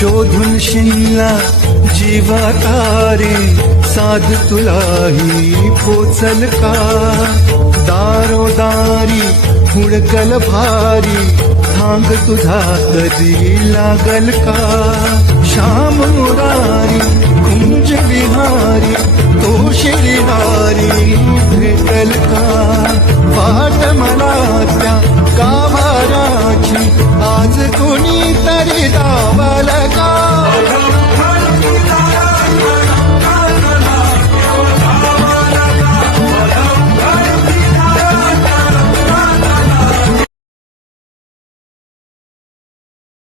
शोधून शिनला जीवातारे साध तुलाही पोचल का दारोदारी हुडकल भारी थांग तुझा कधी लागल का श्याम मुरारी कुंज विहारी तो शिरदारी भेटल का वाट मला त्या गाभाराची आज कोणी तरी दावा